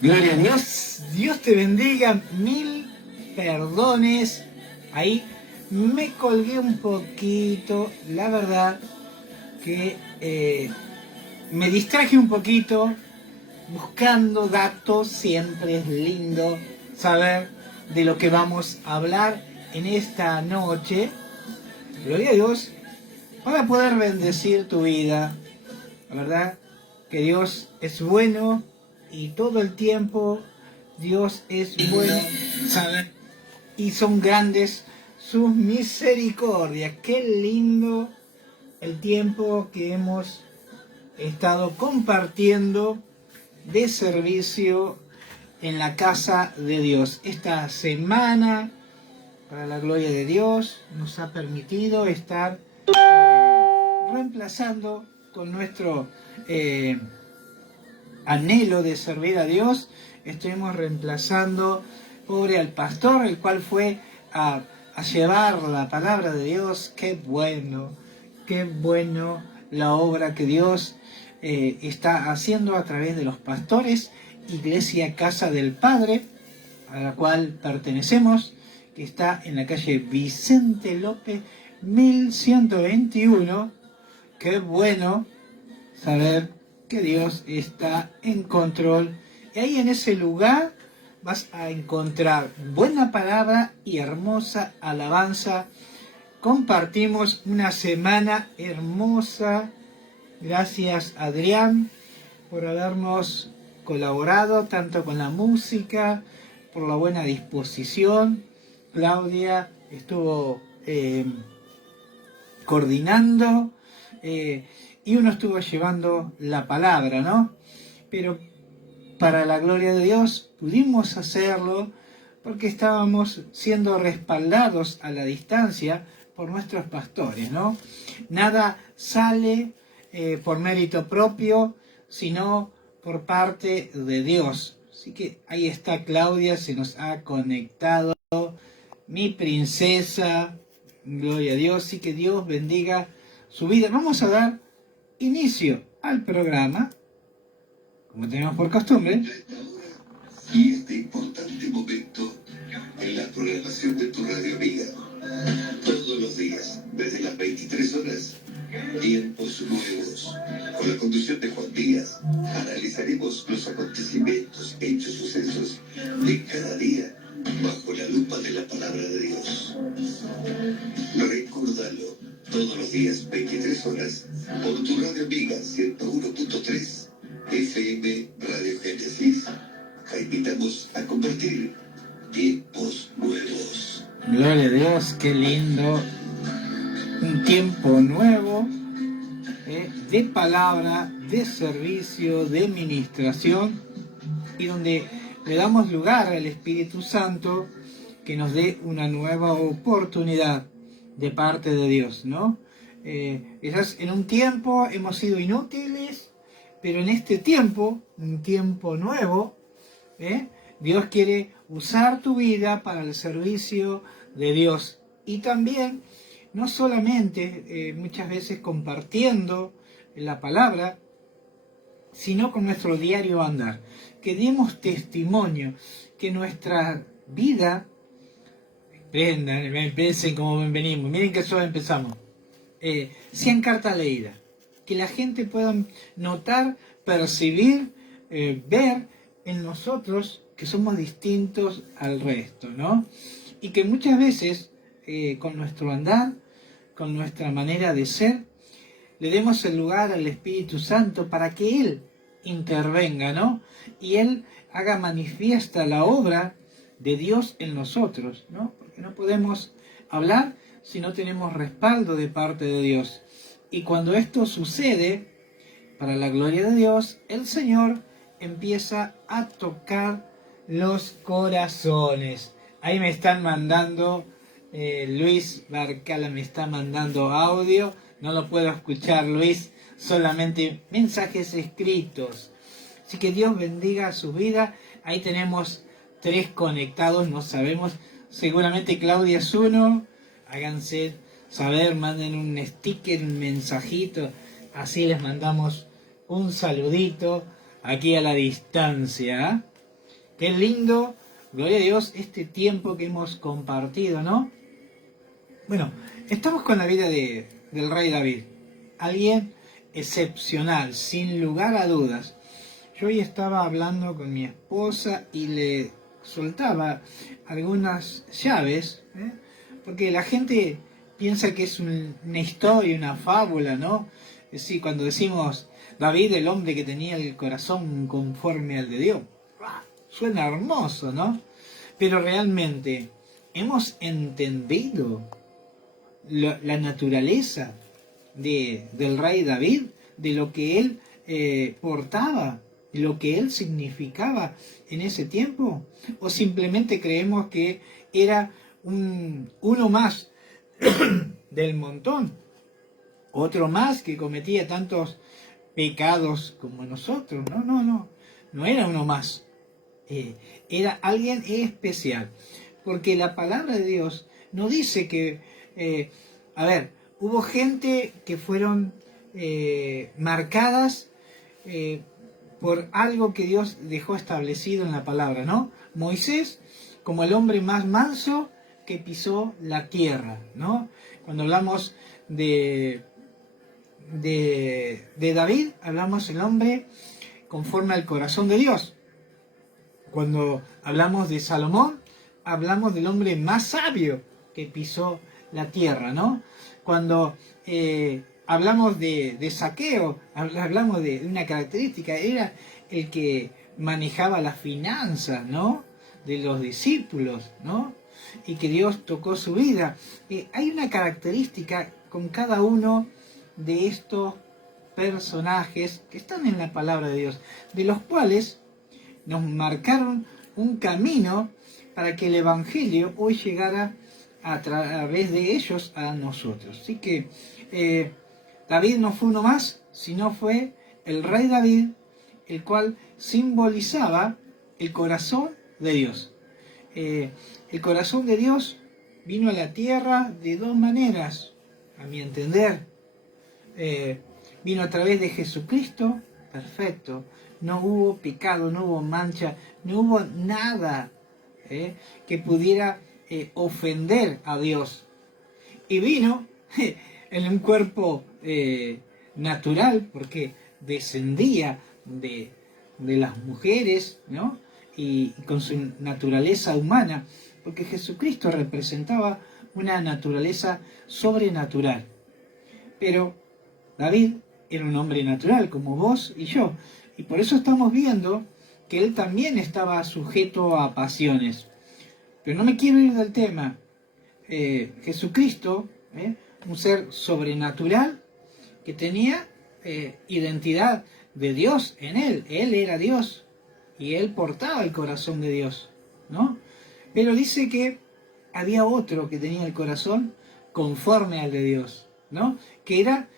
Gloria a Dios. Dios te bendiga. Mil perdones. Ahí me colgué un poquito. La verdad que me distraje un poquito buscando datos. Siempre es lindo saber de lo que vamos a hablar en esta noche. Gloria a Dios. Para poder bendecir tu vida. La verdad que Dios es bueno y todo el tiempo Dios es bueno, ¿saben? Y son grandes sus misericordias. Qué lindo el tiempo que hemos estado compartiendo de servicio en la casa de Dios. Esta semana, para la gloria de Dios, nos ha permitido estar reemplazando con nuestro anhelo de servir a Dios. Estuvimos reemplazando pobre al pastor, el cual fue a llevar la palabra de Dios. Qué bueno la obra que Dios está haciendo a través de los pastores. Iglesia Casa del Padre, a la cual pertenecemos, que está en la calle Vicente López 1121. Qué bueno saber que Dios está en control. Y ahí en ese lugar vas a encontrar buena palabra y hermosa alabanza. Compartimos una semana hermosa. Gracias, Adrián, por habernos colaborado tanto con la música, por la buena disposición. Claudia estuvo coordinando y uno estuvo llevando la palabra, ¿no? Pero para la gloria de Dios pudimos hacerlo porque estábamos siendo respaldados a la distancia por nuestros pastores, ¿no? Nada sale por mérito propio, sino por parte de Dios. Así que ahí está Claudia, se nos ha conectado, mi princesa, gloria a Dios, así que Dios bendiga su vida. Vamos a dar inicio al programa, como tenemos por costumbre. Y este importante momento en la programación de tu radio amiga. Todos los días, desde las 23 horas, tiempos nuevos. Con la conducción de Juan Díaz, analizaremos los acontecimientos, hechos, sucesos de cada día bajo la lupa de la palabra de Dios. Recórdalo, todos los días, 23 horas, por tu radio amiga 101.3 FM Radio Génesis. Te invitamos a compartir tiempos nuevos. Gloria a Dios, qué lindo. Un tiempo nuevo de palabra, de servicio, de ministración, y donde le damos lugar al Espíritu Santo que nos dé una nueva oportunidad de parte de Dios, ¿no? Quizás en un tiempo hemos sido inútiles, pero en este tiempo, un tiempo nuevo, Dios quiere usar tu vida para el servicio de Dios. Y también, no solamente muchas veces compartiendo la palabra, sino con nuestro diario andar. Que demos testimonio, que nuestra vida, piensen cómo venimos, miren que solo empezamos, sea en carta leída. Que la gente pueda notar, percibir, ver en nosotros que somos distintos al resto, ¿no? Y que muchas veces con nuestro andar, con nuestra manera de ser, le demos el lugar al Espíritu Santo para que Él intervenga, ¿no? Y Él haga manifiesta la obra de Dios en nosotros, ¿no? Porque no podemos hablar si no tenemos respaldo de parte de Dios. Y cuando esto sucede, para la gloria de Dios, el Señor empieza a tocar los corazones. Ahí me están mandando, Luis Barcala me está mandando audio, no lo puedo escuchar, Luis, solamente mensajes escritos. Así que Dios bendiga su vida. Ahí tenemos 3 conectados, no sabemos, seguramente Claudia es uno. Háganse saber, manden un sticker, un mensajito, así les mandamos un saludito aquí a la distancia. Qué lindo, gloria a Dios, este tiempo que hemos compartido, ¿no? Bueno, estamos con la vida del rey David, alguien excepcional, sin lugar a dudas. Yo hoy estaba hablando con mi esposa y le soltaba algunas llaves, porque la gente piensa que es una historia, una fábula, ¿no? Es decir, cuando decimos David, el hombre que tenía el corazón conforme al de Dios, suena hermoso, ¿no? Pero realmente, ¿hemos entendido la naturaleza del rey David, de lo que él portaba, de lo que él significaba en ese tiempo? ¿O simplemente creemos que era uno más del montón, otro más que cometía tantos pecados como nosotros? No era uno más. Era alguien especial, porque la palabra de Dios no dice que, hubo gente que fueron marcadas por algo que Dios dejó establecido en la palabra, ¿no? Moisés como el hombre más manso que pisó la tierra, ¿no? Cuando hablamos de David, hablamos del hombre conforme al corazón de Dios. Cuando hablamos de Salomón, hablamos del hombre más sabio que pisó la tierra, ¿no? Cuando hablamos de Zaqueo, hablamos de una característica, era el que manejaba las finanzas, ¿no? De los discípulos, ¿no? Y que Dios tocó su vida. Hay una característica con cada uno de estos personajes que están en la palabra de Dios, de los cuales nos marcaron un camino para que el Evangelio hoy llegara a través de ellos a nosotros. Así que David no fue uno más, sino fue el rey David, el cual simbolizaba el corazón de Dios. El corazón de Dios vino a la tierra de dos maneras, a mi entender. Vino a través de Jesucristo, perfecto. No hubo pecado, no hubo mancha, no hubo nada que pudiera ofender a Dios. Y vino en un cuerpo natural, porque descendía de las mujeres, ¿no? Y con su naturaleza humana, porque Jesucristo representaba una naturaleza sobrenatural. Pero David era un hombre natural, como vos y yo, y por eso estamos viendo que él también estaba sujeto a pasiones. Pero no me quiero ir del tema. Jesucristo, un ser sobrenatural que tenía identidad de Dios en él. Él era Dios y él portaba el corazón de Dios, ¿no? Pero dice que había otro que tenía el corazón conforme al de Dios, ¿no? Que era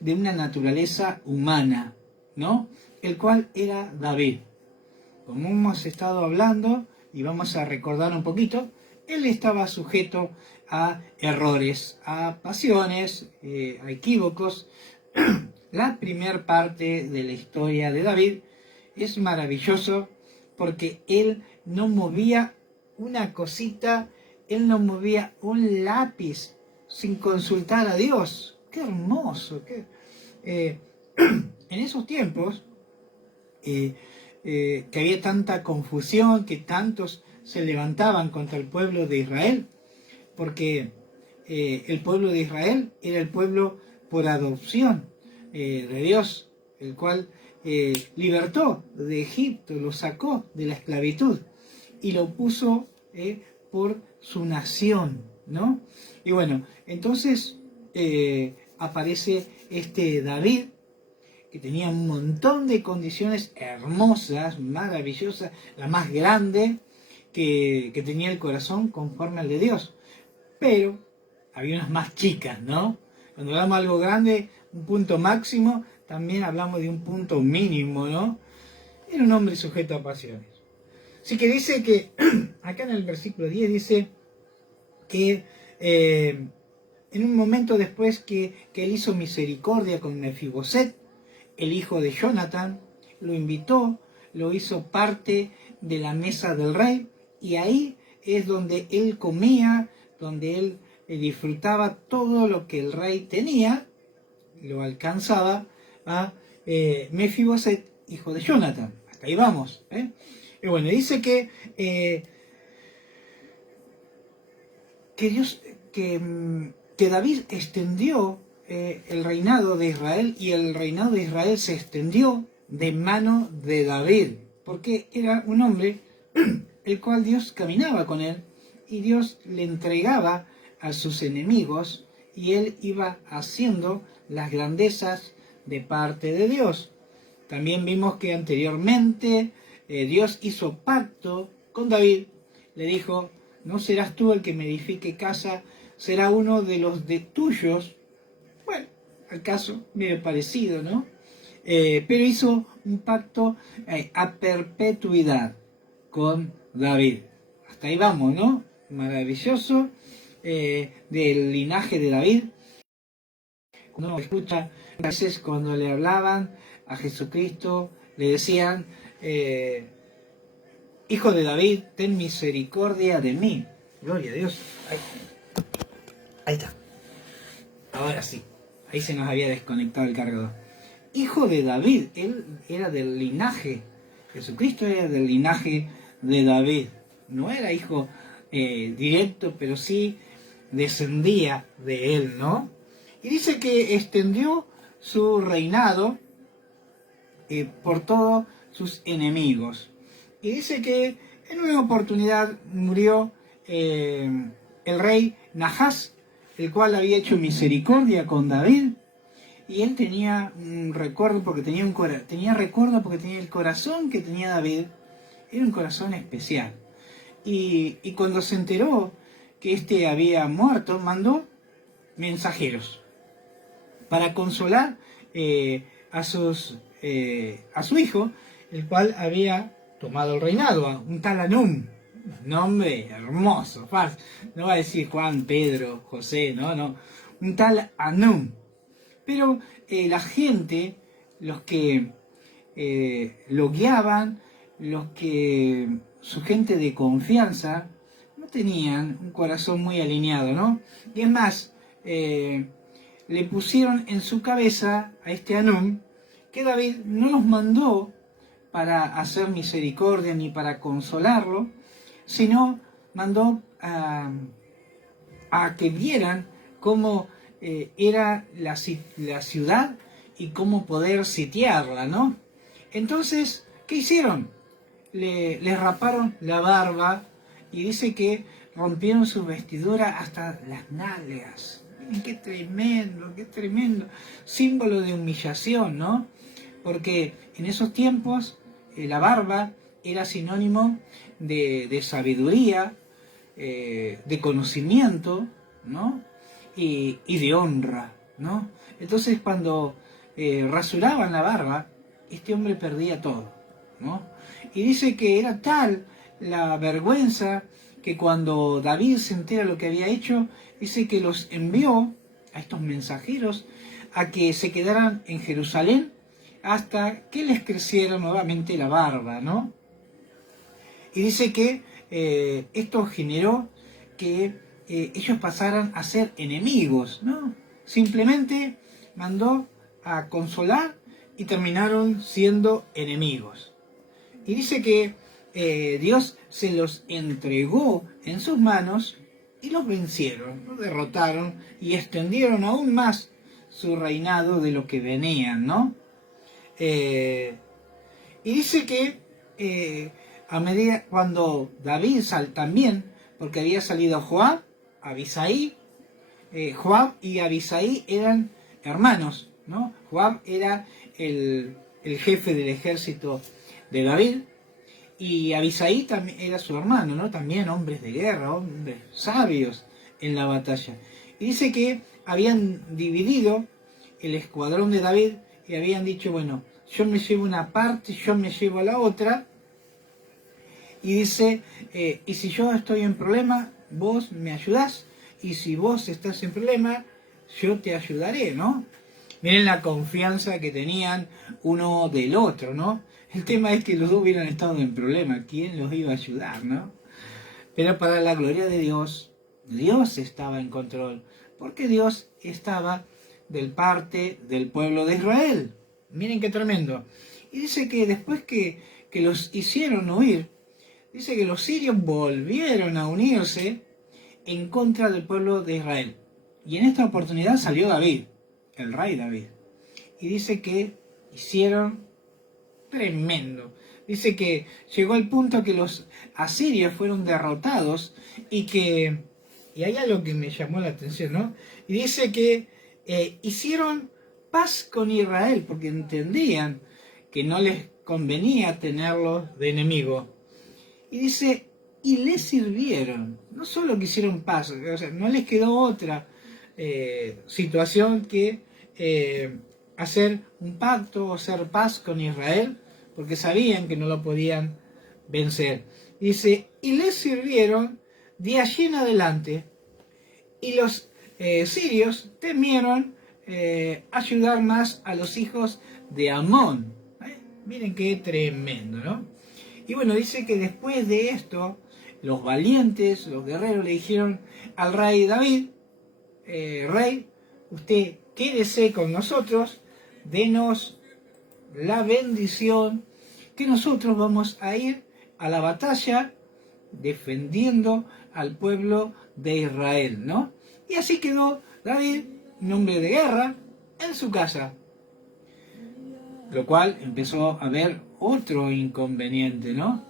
de una naturaleza humana, ¿no? El cual era David. Como hemos estado hablando, y vamos a recordar un poquito, él estaba sujeto a errores, a pasiones, a equívocos. La primera parte de la historia de David es maravilloso porque él no movía una cosita, él no movía un lápiz sin consultar a Dios. ¡Qué hermoso! En esos tiempos que había tanta confusión, que tantos se levantaban contra el pueblo de Israel, porque el pueblo de Israel era el pueblo por adopción de Dios, el cual libertó de Egipto, lo sacó de la esclavitud y lo puso por su nación, ¿no? Y bueno, entonces aparece este David, que tenía un montón de condiciones hermosas, maravillosas, la más grande, que tenía el corazón conforme al de Dios. Pero había unas más chicas, ¿no? Cuando hablamos de algo grande, un punto máximo, también hablamos de un punto mínimo, ¿no? Era un hombre sujeto a pasiones. Así que dice que, acá en el versículo 10 dice que en un momento después que él hizo misericordia con Mefiboset, el hijo de Jonatán, lo invitó, lo hizo parte de la mesa del rey, y ahí es donde él comía, donde él disfrutaba todo lo que el rey tenía, lo alcanzaba a Mefiboset, hijo de Jonathan. Hasta ahí vamos. Y bueno, dice que David extendió el reinado de Israel, y el reinado de Israel se extendió de mano de David, porque era un hombre el cual Dios caminaba con él, y Dios le entregaba a sus enemigos, y él iba haciendo las grandezas de parte de Dios. También vimos que anteriormente Dios hizo pacto con David, le dijo: no serás tú el que me edifique casa, será uno de los de tuyos. Bueno, al caso medio parecido, ¿no? Pero hizo un pacto a perpetuidad con David. Hasta ahí vamos, ¿no? Maravilloso, del linaje de David. Uno escucha a veces cuando le hablaban a Jesucristo, le decían: hijo de David, ten misericordia de mí. Gloria a Dios. Ahí está. Ahora sí. Ahí se nos había desconectado el cargador. Hijo de David. Él era del linaje. Jesucristo era del linaje de David. No era hijo directo, pero sí descendía de él, ¿no? Y dice que extendió su reinado por todos sus enemigos. Y dice que en una oportunidad murió el rey Nahás, el cual había hecho misericordia con David, y él tenía un recuerdo porque tenía el corazón que tenía David, era un corazón especial. Y cuando se enteró que éste había muerto, mandó mensajeros para consolar a su hijo, el cual había tomado el reinado, un tal Anún, nombre hermoso, fácil. No va a decir Juan, Pedro, José, no, un tal Anún. Pero la gente, los que lo guiaban, su gente de confianza, no tenían un corazón muy alineado, ¿no? Y es más, le pusieron en su cabeza a este Anún que David no los mandó para hacer misericordia ni para consolarlo, sino mandó a que vieran cómo era la ciudad y cómo poder sitiarla, ¿no? Entonces, ¿qué hicieron? Les raparon la barba, y dice que rompieron su vestidura hasta las nalgas. Miren qué tremendo, símbolo de humillación, ¿no? Porque en esos tiempos la barba era sinónimo de sabiduría, de conocimiento, ¿no? Y de honra, ¿no? Entonces cuando rasuraban la barba, este hombre perdía todo, ¿no? Y dice que era tal la vergüenza que cuando David se entera lo que había hecho, dice que los envió a estos mensajeros a que se quedaran en Jerusalén hasta que les creciera nuevamente la barba, ¿no? Y dice que esto generó que ellos pasaran a ser enemigos, ¿no? Simplemente mandó a consolar y terminaron siendo enemigos. Y dice que Dios se los entregó en sus manos y los vencieron, los derrotaron y extendieron aún más su reinado de lo que venían, ¿no? Y dice que a medida cuando David también, porque había salido Joab, Abisaí, Joab y Abisaí eran hermanos, ¿no? Joab era el jefe del ejército de David, y Abisaí también era su hermano, ¿no? También hombres de guerra, hombres sabios en la batalla. Y dice que habían dividido el escuadrón de David y habían dicho: bueno, yo me llevo una parte, yo me llevo la otra. Y dice, y si yo estoy en problema, vos me ayudás, y si vos estás en problema, yo te ayudaré, ¿no? Miren la confianza que tenían uno del otro, ¿no? El tema es que los dos hubieran estado en problema. ¿Quién los iba a ayudar, no? Pero para la gloria de Dios, Dios estaba en control, porque Dios estaba del parte del pueblo de Israel. Miren qué tremendo. Y dice que después que los hicieron huir, dice que los sirios volvieron a unirse en contra del pueblo de Israel. Y en esta oportunidad salió David, el rey David. Y dice que hicieron tremendo. Dice que llegó al punto que los asirios fueron derrotados y hay algo que me llamó la atención, ¿no? Y dice que hicieron paz con Israel porque entendían que no les convenía tenerlos de enemigo. Y dice, y les sirvieron. No solo que hicieron paz, o sea, no les quedó otra situación que hacer un pacto o hacer paz con Israel, porque sabían que no lo podían vencer. Dice, y les sirvieron de allí en adelante. Y los sirios temieron ayudar más a los hijos de Amón. Miren qué tremendo, ¿no? Y bueno, dice que después de esto, los valientes, los guerreros, le dijeron al rey David, rey, usted quédese con nosotros, denos la bendición, que nosotros vamos a ir a la batalla defendiendo al pueblo de Israel, ¿no? Y así quedó David, un hombre de guerra, en su casa. Lo cual empezó a haber otro inconveniente, ¿no?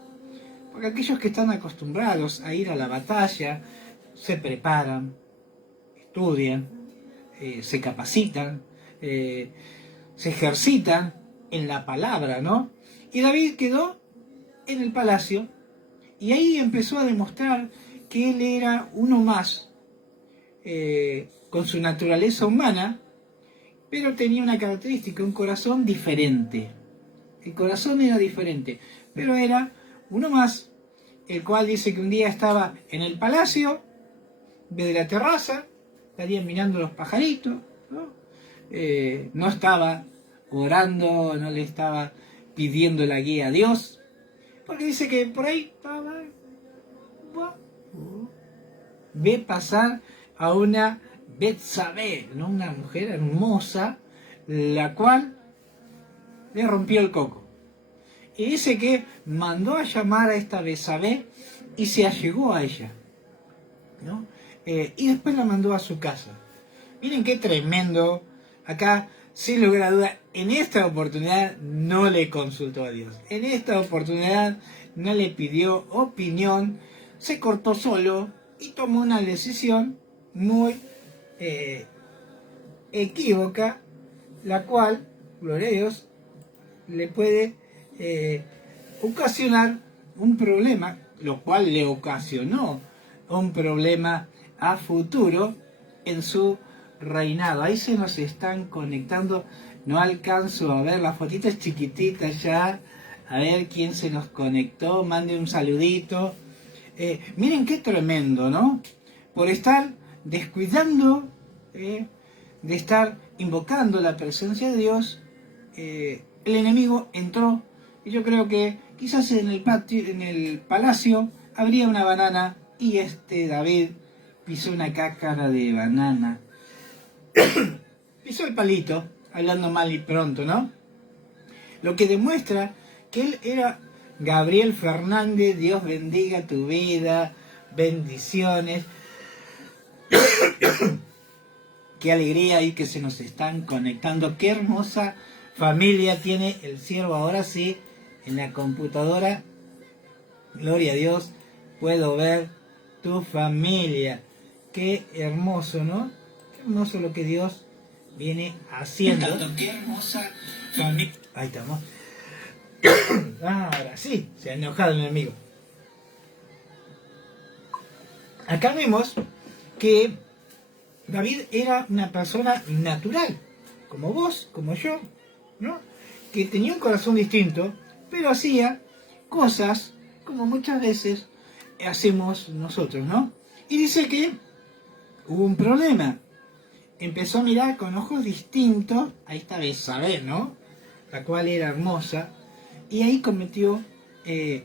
Porque aquellos que están acostumbrados a ir a la batalla, se preparan, estudian, se capacitan, se ejercitan en la palabra, ¿no? Y David quedó en el palacio y ahí empezó a demostrar que él era uno más, con su naturaleza humana, pero tenía una característica, un corazón diferente. El corazón era diferente, pero era uno más, el cual dice que un día estaba en el palacio, desde la terraza, estaría mirando los pajaritos, ¿no? No estaba orando, no le estaba pidiendo la guía a Dios, porque dice que por ahí estaba, ve pasar a una Betsabé, ¿no? Una mujer hermosa, la cual le rompió el coco. Y dice que mandó a llamar a esta Betsabé y se allegó a ella, ¿no? Y después la mandó a su casa. Miren qué tremendo. Acá, sin lugar a duda, en esta oportunidad no le consultó a Dios. En esta oportunidad no le pidió opinión, se cortó solo y tomó una decisión muy equívoca, la cual, gloria a Dios, le puede ocasionar un problema, lo cual le ocasionó un problema a futuro en su reinado. Ahí se nos están conectando, no alcanzo a ver las fotitas chiquititas ya, a ver quién se nos conectó, mande un saludito. Miren qué tremendo, ¿no? Por estar descuidando, de estar invocando la presencia de Dios, el enemigo entró, y yo creo que quizás en el patio, en el palacio, habría una banana, y David pisó una cáscara de banana. Pisó el palito, hablando mal y pronto, ¿no? Lo que demuestra que él era Gabriel Fernández. Dios bendiga tu vida, bendiciones. Qué alegría y que se nos están conectando. Qué hermosa familia tiene el siervo ahora sí en la computadora. Gloria a Dios, puedo ver tu familia. Qué hermoso, ¿no? Qué hermoso lo que Dios viene haciendo. Qué hermosa familia. Ahí estamos. Ahora sí, se ha enojado mi amigo. Acá vemos que David era una persona natural, como vos, como yo, ¿no? Que tenía un corazón distinto, pero hacía cosas como muchas veces hacemos nosotros, ¿no? Y dice que hubo un problema. empezó a mirar con ojos distintos a esta Betsabé, ¿no? La cual era hermosa, y ahí cometió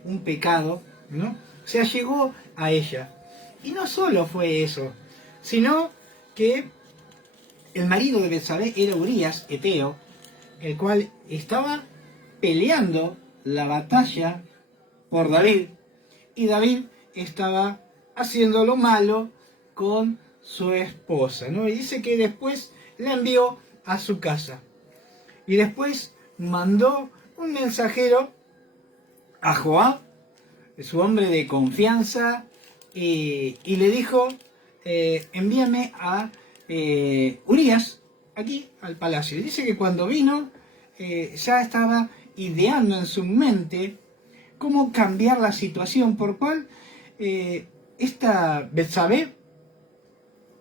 un pecado, ¿no? Se allegó a ella. Y no solo fue eso, sino que el marido de Betsabé era Urías, Eteo, el cual estaba peleando la batalla por David, y David estaba haciendo lo malo con su esposa, ¿no? Y dice que después la envió a su casa. Y después mandó un mensajero a Joab, su hombre de confianza, y le dijo, envíame a Urías aquí al palacio. Y dice que cuando vino, ya estaba ideando en su mente cómo cambiar la situación, por cual esta Betsabé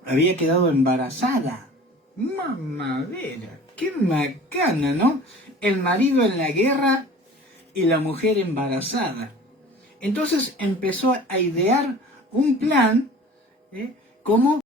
había quedado embarazada. Mamadera, qué macana, ¿no? El marido en la guerra y la mujer embarazada. Entonces empezó a idear un plan, cómo